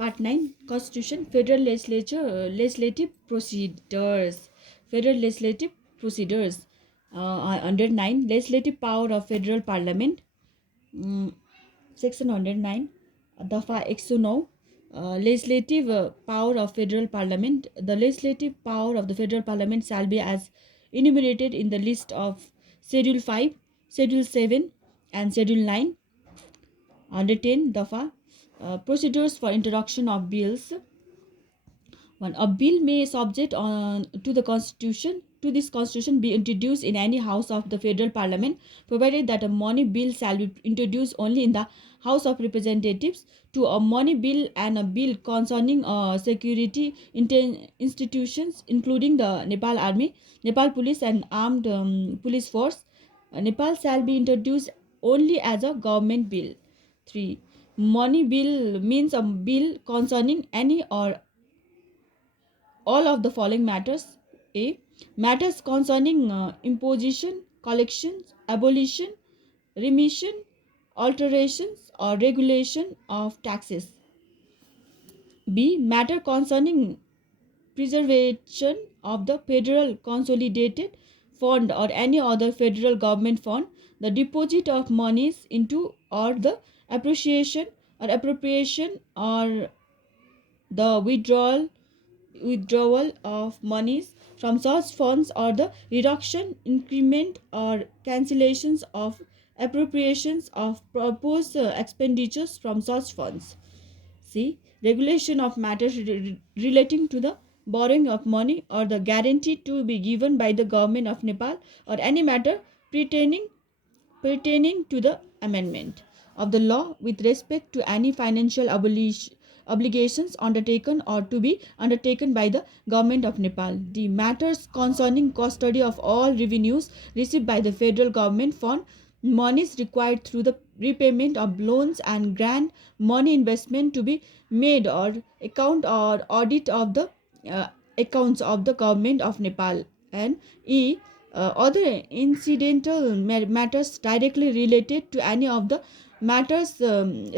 Part 9 Constitution Federal Legislative Procedures. Federal Legislative Procedures. Under 9 Legislative Power of Federal Parliament. Mm, Section 109 Dafa 109 Legislative Power of Federal Parliament. The legislative power of the Federal Parliament shall be as enumerated in the list of Schedule 5, Schedule 7 and Schedule 9. Under 10 Dafa Procedures for introduction of bills. One, a bill may subject on to the constitution to this constitution be introduced in any house of the federal parliament, provided that a money bill shall be introduced only in the house of representatives. To a money bill and a bill concerning security institutions, including the Nepal army, Nepal police and armed police force, Nepal shall be introduced only as a government bill. 3, money bill means a bill concerning any or all of the following matters. A, matters concerning imposition, collections, abolition, remission, alterations or regulation of taxes. B, matter concerning preservation of the federal consolidated fund or any other federal government fund, the deposit of monies into or the appropriation or the withdrawal of monies from such funds or the reduction, increment or cancellations of appropriations of proposed expenditures from such funds. C. Regulation of matters relating to the borrowing of money or the guarantee to be given by the government of Nepal or any matter pertaining to the amendment of the law with respect to any financial obligations undertaken or to be undertaken by the government of Nepal. The matters concerning custody of all revenues received by the federal government fund, monies required through the repayment of loans and grant money investment to be made or account or audit of the accounts of the government of Nepal. And E, other incidental matters directly related to any of the matters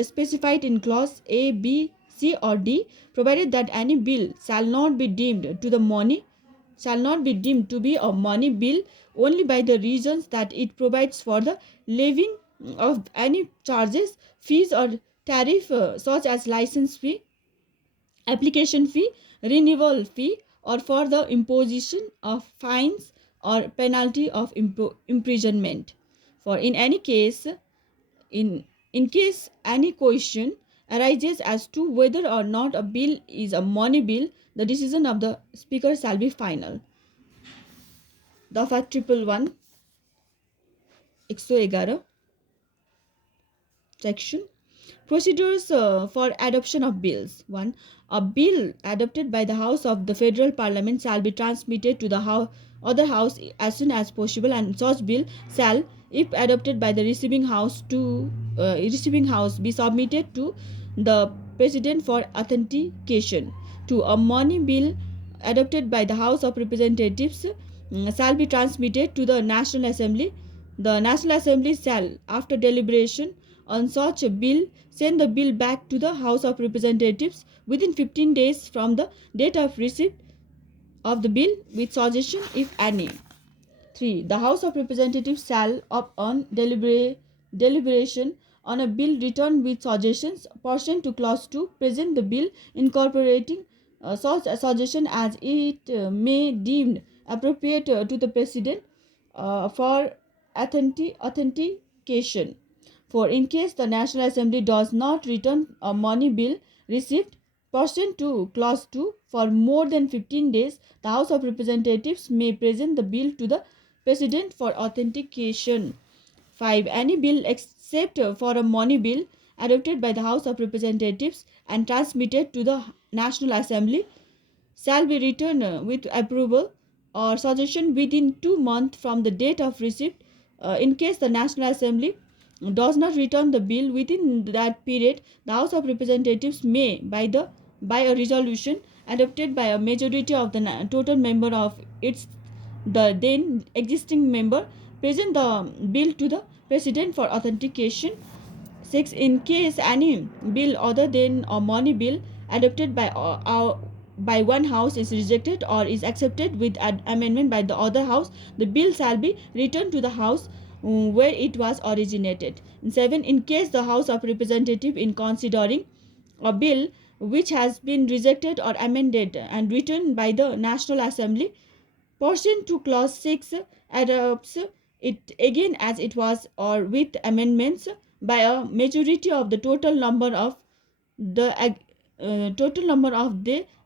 specified in clause A, B, C or D, provided that any bill shall not be deemed to be a money bill only by the reasons that it provides for the levying of any charges, fees or tariff such as license fee, application fee, renewal fee, or for the imposition of fines or penalty of imprisonment. For in case any question arises as to whether or not a bill is a money bill, the decision of the speaker shall be final. Dafa 111 111 section procedures for adoption of bills. 1, a bill adopted by the house of the federal parliament shall be transmitted to the other house as soon as possible, and such bill shall, if adopted by the receiving house be submitted to the president for authentication. 2, a money bill adopted by the house of representatives shall be transmitted to the national assembly. The national assembly shall, after deliberation on such a bill, send the bill back to the house of representatives within 15 days from the date of receipt of the bill with suggestion if any. 3, the house of representatives shall, upon deliberation on a bill returned with suggestions pursuant to clause 2, present the bill incorporating such a suggestion as it may deemed appropriate to the president for authentication. For in case the National Assembly does not return a money bill received pursuant to clause 2 for more than 15 days, the House of Representatives may present the bill to the president for authentication. 5, any bill except for a money bill adopted by the House of Representatives and transmitted to the National Assembly shall be returned with approval or suggestion within 2 months from the date of receipt. In case the National Assembly does not return the bill within that period, the House of Representatives may, by a resolution adopted by a majority of the total member of the then existing member, present the bill to the President for authentication. 6. In case any bill other than a money bill adopted by one house is rejected or is accepted with amendment by the other house, the bill shall be returned to the house where it was originated. 7. In case the House of Representatives, in considering a bill which has been rejected or amended and returned by the National Assembly, pursuant to clause 6, adopts it again as it was or with amendments by a majority of the total number of the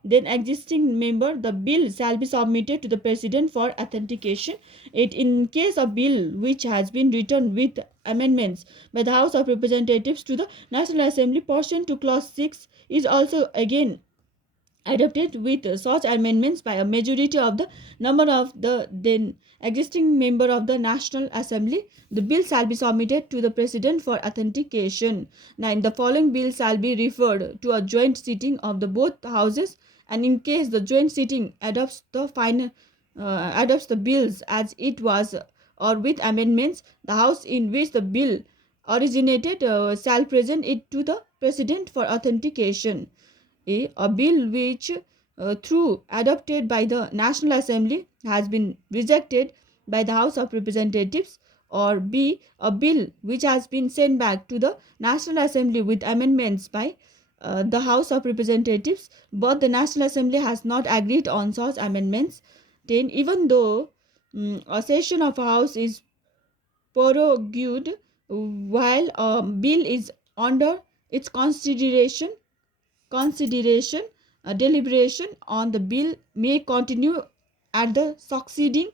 then existing member, the bill shall be submitted to the president for authentication. 8. In case of bill which has been returned with amendments by the House of Representatives to the National Assembly, pursuant to clause 6, is also again adopted with such amendments by a majority of the number of the then existing member of the National Assembly, the bill shall be submitted to the President for authentication. 9. The following bill shall be referred to a joint sitting of the both houses, and in case the joint sitting adopts the bills as it was or with amendments, the house in which the bill originated shall present it to the President for authentication. A bill which, through adopted by the National Assembly, has been rejected by the House of Representatives, or B. A bill which has been sent back to the National Assembly with amendments by the House of Representatives, but the National Assembly has not agreed on such amendments. 10. Even though a session of a House is prorogued while a bill is under its consideration, deliberation on the bill may continue at the succeeding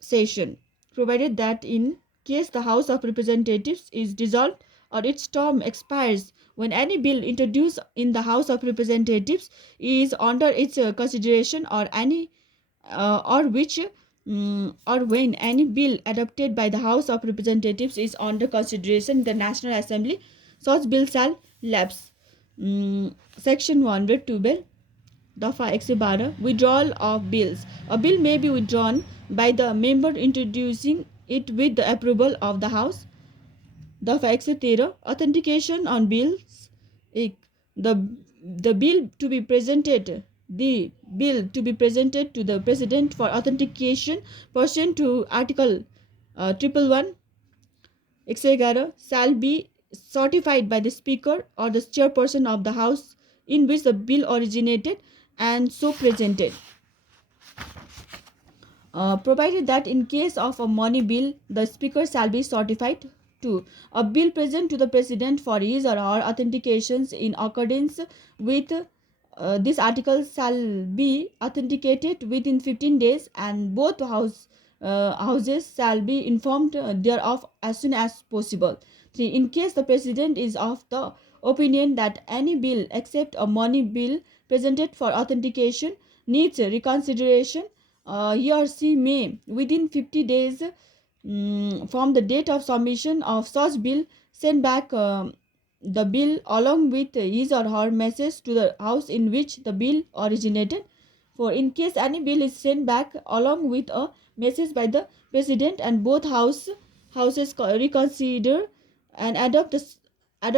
session, provided that in case the House of Representatives is dissolved or its term expires when any bill introduced in the House of Representatives is under its consideration, or when any bill adopted by the House of Representatives is under consideration in the National Assembly, such bill shall lapse. Section 112, Dafa 112, withdrawal of bills. A bill may be withdrawn by the member introducing it with the approval of the House. Dafa 113, authentication on bills. The bill to be presented to the President for authentication pursuant to Article 111 shall be certified by the Speaker or the Chairperson of the House in which the bill originated and so presented. Provided that in case of a money bill, the Speaker shall be certified. 2. A bill present to the President for his or her authentications in accordance with this article shall be authenticated within 15 days, and both houses shall be informed thereof as soon as possible. 3. In case the President is of the opinion that any bill except a money bill presented for authentication needs reconsideration, he or she may, within 50 days from the date of submission of such bill, send back the bill along with his or her message to the house in which the bill originated. For in case any bill is sent back along with a message by the President and both houses reconsider and adopt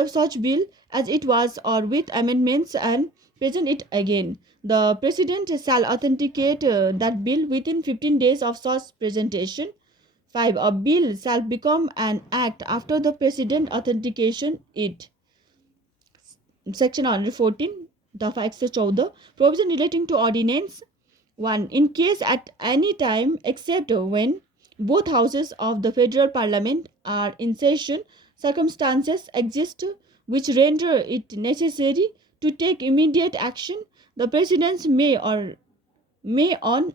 such bill as it was or with amendments and present it again, the President shall authenticate that bill within 15 days of such presentation. 5. A bill shall become an act after the President authentication it. Section 114, Dafa 114, provision relating to ordinance. 1. In case at any time except when both houses of the Federal Parliament are in session, circumstances exist which render it necessary to take immediate action, the President may on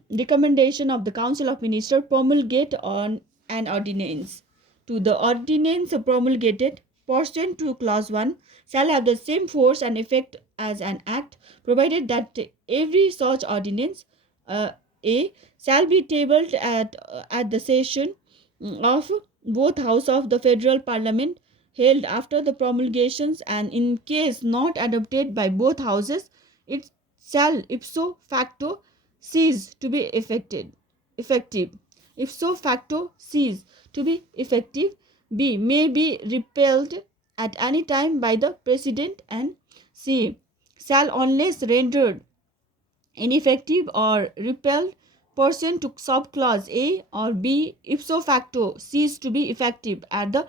recommendation of the Council of Ministers promulgate on an ordinance. To the ordinance promulgated pursuant to clause 1 shall have the same force and effect as an act, provided that every such ordinance A shall be tabled at the session of both House of the Federal Parliament held after the promulgations, and in case not adopted by both houses, it shall ipso facto cease to be effective. Ipso facto cease to be effective. B. May be repealed at any time by the President, and C. shall unless rendered ineffective or repealed pursuant to subclause A, or B. ipso facto cease to be effective at the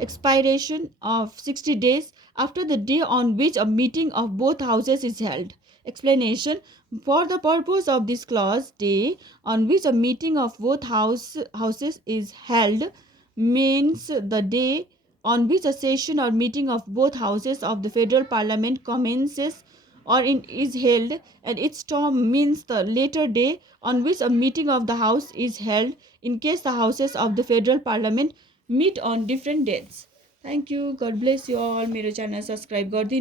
expiration of 60 days after the day on which a meeting of both houses is held. Explanation: for the purpose of this clause, day on which a meeting of both houses is held means the day on which a session or meeting of both houses of the federal parliament commences or is held, and its term means the later day on which a meeting of the house is held in case the houses of the federal parliament meet on different dates. Thank you. God bless you all. मेरो channel subscribe गरिदिनु